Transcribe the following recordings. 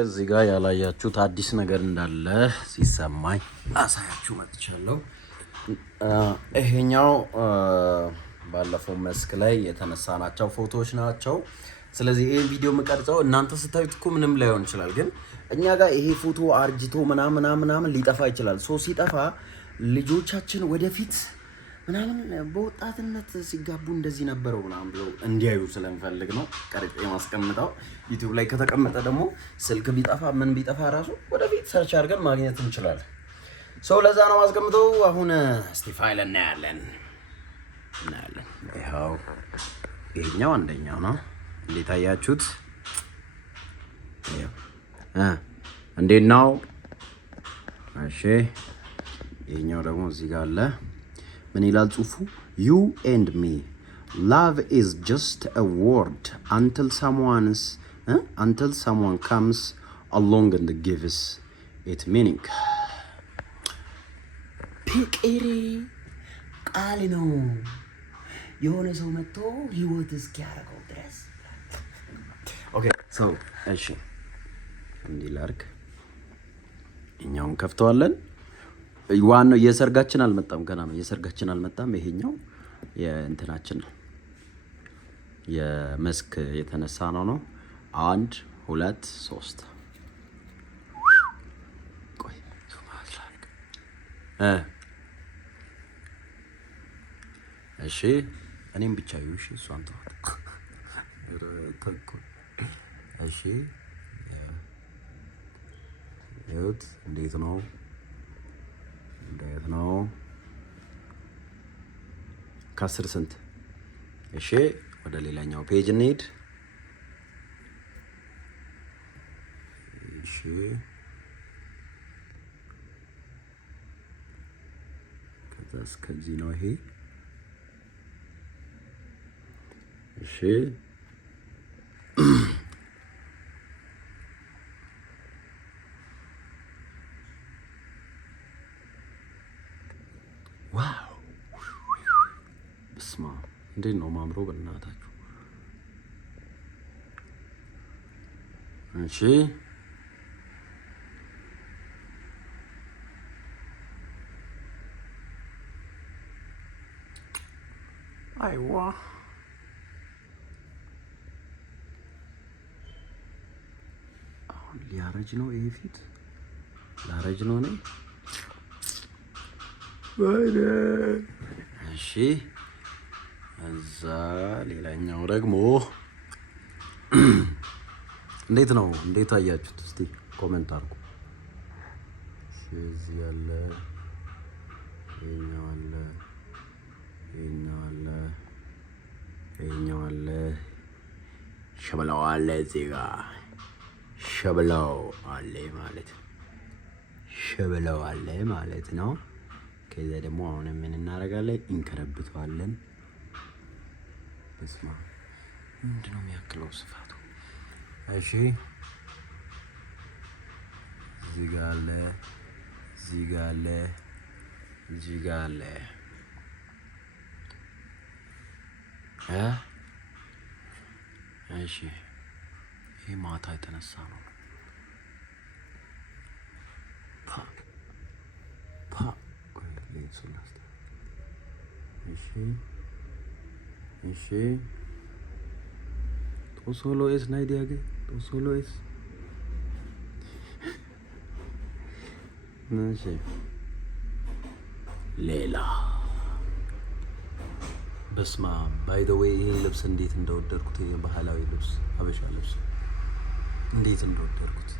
እዚህ ጋር ያላያችሁት አዲስ ነገር እንዳለ ሲሰማኝ አሳያችሁ መጥቻለሁ። ይሄኛው ባለፈው መስክ ላይ የተነሳናቸው ፎቶዎች ናቸው። ስለዚህ ይሄን ቪዲዮ የምቀርጸው እናንተ ስታዩት እኮ ምንም ላይሆን ይችላል፣ ግን እኛ ጋር ይሄ ፎቶ አርጅቶ ምናምን ሊጠፋ ይችላል። ሲጠፋ ልጆቻችን ወደፊት ምናምን በወጣትነት ሲጋቡ እንደዚህ ነበረው ምናምን ብለው እንዲያዩ ስለምፈልግ ነው ቀርጬ ማስቀምጠው። ዩቲዩብ ላይ ከተቀመጠ ደግሞ ስልክ ቢጠፋ ምን ቢጠፋ ራሱ ወደፊት ሰርች አድርገን ማግኘት እንችላለን። ለዛ ነው ማስቀምጠው። አሁን እስቲ ፋይል እናያለን። ይኸው ይሄኛው አንደኛው ነው። እንዴት አያችሁት? እንዴት ነው? እሺ ይሄኛው ደግሞ እዚህ ጋር አለ። ምን ይላል ጽሁፉ? You and me, love is just a word until someone comes along and gives it meaning. ፍቅር ቃል ነው የሆነ ሰው መጥቶ ህይወት እስኪያደርገው ድረስ። ኦኬ እሺ እንዲህ ላድርግ። እኛውን ከፍተዋለን። ዋናው የሰርጋችን አልመጣም፣ ገና ነው። የሰርጋችን አልመጣም። ይሄኛው የእንትናችን ነው፣ የመስክ የተነሳ ነው። 1 2 3 ቆይ እሺ እኔም ብቻ ይኸው። እሺ እሷን ተው። እሺ ይኸውት እንዴት ነው? ከ10 ስንት? እሺ ወደ ሌላኛው ፔጅ እንሂድ። እሺ ከዛ እስከዚህ ነው ይሄ። እሺ ዋው በስመ አብ እንዴት ነው ማምሮ በእናታችሁ። እሺ አይዋ አሁን ሊያረጅ ነው ይሄ ፊት፣ ላረጅ ነው እኔ። እሺ እዛ ሌላኛው ደግሞ እንዴት ነው? እንዴት አያችሁት? እስቲ ኮሜንት አድርጉ። እሺ እዚህ ያለ ይሄኛው አለ፣ ይሄኛው አለ፣ ሸበላው አለ፣ እዚህ ጋር ሸበላው አለ ማለት ነው። ከዛ ደግሞ አሁን ምን እናደርጋለን? እንከረብተዋለን። በስማ ምንድነው የሚያክለው ስፋቱ? እሺ እዚህ ጋር አለ፣ እሺ ይሄ ማታ የተነሳ ነው። እሺ ቶሶሎ ኤስ ናይዲያገ ቶሶሎ ኤስ እሺ ሌላ በስማ ባይ ዘ ዌይ ይሄን ልብስ እንዴት እንደወደድኩት፣ የባህላዊ ልብስ ሀበሻ ልብስ እንዴት እንደወደድኩት።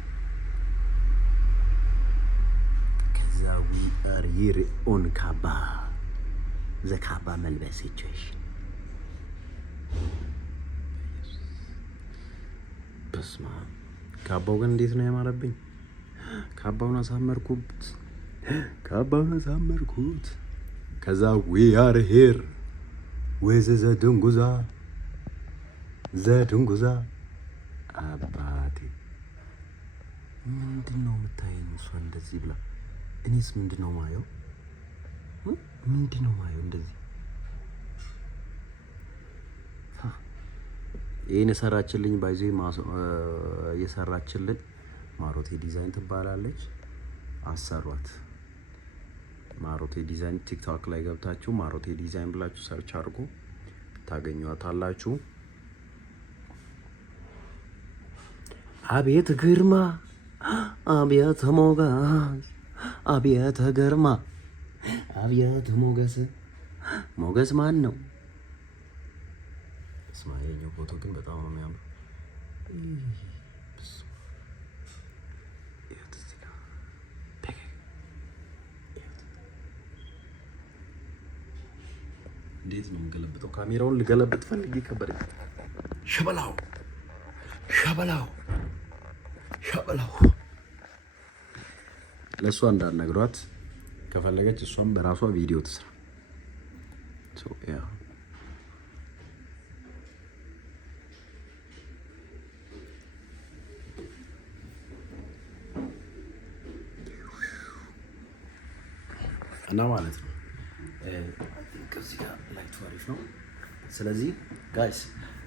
ከዛ ዊ አር ሂር ኦን ካባ ዘካባ መልበስ ይችላል። በስማ ካባው ግን እንዴት ነው ያማረብኝ! ካባውን አሳመርኩት። ከዛ ዊ አር ሂር ወይዘ ዘድንጉዛ አባቴ ምንድነው የምታየኝ? እሷ እንደዚህ ብላ እኔስ ምንድነው ማየው? እንደዚህ ይሄን የሰራችልኝ ባይዜ የሰራችልን ማሮቴ ዲዛይን ትባላለች። አሰሯት። ማሮቴ ዲዛይን ቲክቶክ ላይ ገብታችሁ ማሮቴ ዲዛይን ብላችሁ ሰርች አድርጉ ታገኟታላችሁ። አቤት ግርማ፣ አቤት ሞገስ፣ አቤት ግርማ፣ አቤት ሞገስ። ሞገስ ማን ነው? ስማ የኛው ፎቶ ግን በጣም ነው የሚያምር። እንዴት ነው የምገለብጠው? ካሜራውን ልገለብጥ ፈልጌ ከበደ። ሸበላው ሸበላው ሸበላው። ለእሷ እንዳትነግሯት ከፈለገች እሷም በራሷ ቪዲዮ ትስራ። እና ማለት ነው ከዚህ ጋር ላይቱ አሪፍ ነው። ስለዚህ ጋይስ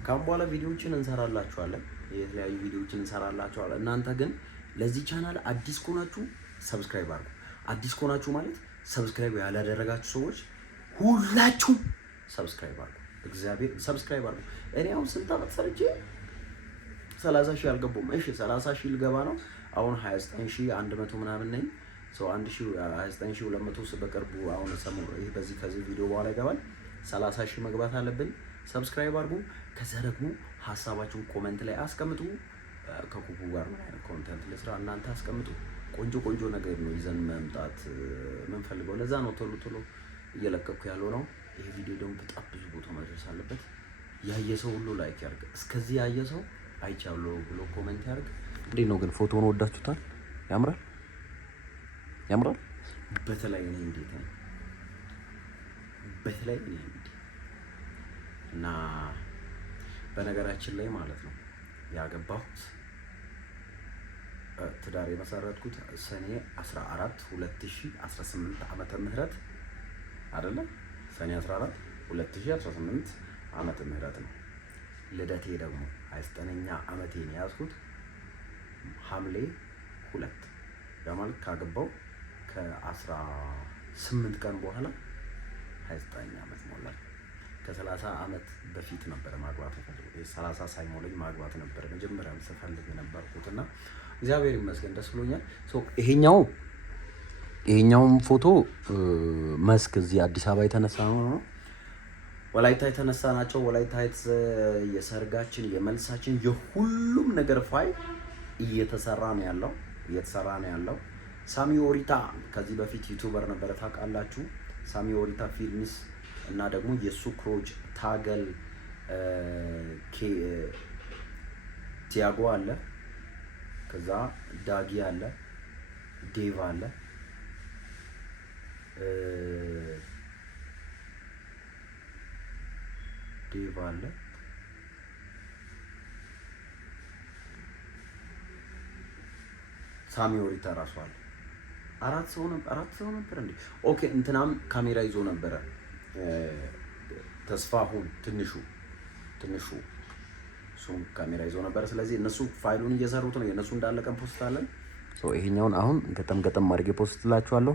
ካሁን በኋላ ቪዲዮዎችን እንሰራላችኋለን፣ የተለያዩ ቪዲዮዎችን እንሰራላችኋለን። እናንተ ግን ለዚህ ቻናል አዲስ ከሆናችሁ ሰብስክራይብ አድርጉ። አዲስ ከሆናችሁ ማለት ሰብስክራይብ ያላደረጋችሁ ሰዎች ሁላችሁ ሰብስክራይብ አድርጉ። እግዚአብሔር ሰብስክራይብ አድርጉ። እኔ አሁን ስንት ዓመት ሰርቼ 30,000 አልገባሁም። እሺ 30,000 ልገባ ነው አሁን 29,100 ምናምን ነኝ። 29,200 በቅርቡ አሁን ሰሞኑን ይሄ ከዚህ ቪዲዮ በኋላ ይገባል። 30,000 መግባት አለብን። ሰብስክራይብ አድርጉ። ከዛ ደግሞ ሀሳባችሁን ኮሜንት ላይ አስቀምጡ። ከኩኩ ጋር ምን አይነት ኮንተንት ለስራ እናንተ አስቀምጡ። ቆንጆ ነገር ነው ይዘን መምጣት የምንፈልገው። ለዛ ነው ቶሎ እየለቀኩ ያለው ነው። ይሄ ቪዲዮ ደግሞ በጣም ብዙ ቦታ መድረስ አለበት። ያየ ሰው ሁሉ ላይክ ያርግ። እስከዚህ ያየ ሰው አይቻለሁ ብሎ ኮሜንት ያርግ። እንዴት ነው ግን ፎቶውን ወዳችሁታል? ያምራል። በተለይ እኔ እንዴት ነው እና በነገራችን ላይ ማለት ነው ያገባሁት ትዳር የመሰረትኩት ሰኔ 14 2018 ዓመተ ምህረት አይደለ? ሰኔ 14 2018 ዓመተ ምህረት ነው። ልደቴ ደግሞ 29ኛ ዓመቴን ያዝኩት ሐምሌ 2 ያማለት ካገባው ከ18 ቀን በኋላ 29 ዓመት ሞላኝ። ከ30 ዓመት በፊት ነበር ማግባት ፈልጌ 30 ሳይሞላኝ ማግባት ነበር መጀመሪያም ስፈልግ የነበርኩትና እግዚአብሔር ይመስገን ደስ ብሎኛል። ይሄኛውም ፎቶ መስክ እዚህ አዲስ አበባ የተነሳ ነው። ወላይታ የተነሳ ናቸው። ወላይታ የሰርጋችን የመልሳችን የሁሉም ነገር ፋይል እየተሰራ ነው ያለው። ሳሚ ኦሪታ ከዚህ በፊት ዩቲዩበር ነበረ ታውቃላችሁ። ሳሚ ኦሪታ ፊልምስ እና ደግሞ የሱክሮጅ ታገል ቲያጎ አለ፣ ከዛ ዳጊ አለ፣ ዴቭ አለ፣ ሳሚ ኦሪታ ራሱ አለ። አራት ሰው ነበር እንዴ? ኦኬ እንትናም ካሜራ ይዞ ነበረ። ተስፋሁን ትንሹ እሱም ካሜራ ይዞ ነበረ። ስለዚህ እነሱ ፋይሉን እየሰሩት ነው። የእነሱ እንዳለቀን ፖስት አለን። ይሄኛውን አሁን ገጠም አድርጌ ፖስት ላችኋለሁ።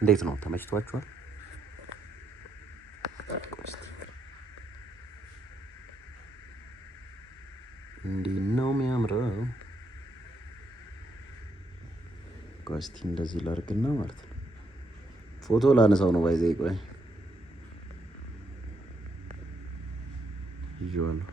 እንዴት ነው ተመችቷችኋል? እንዴት ነው የሚያምረው? እስቲ እንደዚህ ላድርግና ማለት ነው ፎቶ ላነሳው ነው ባይዘይ ቆይ ይዤዋለሁ።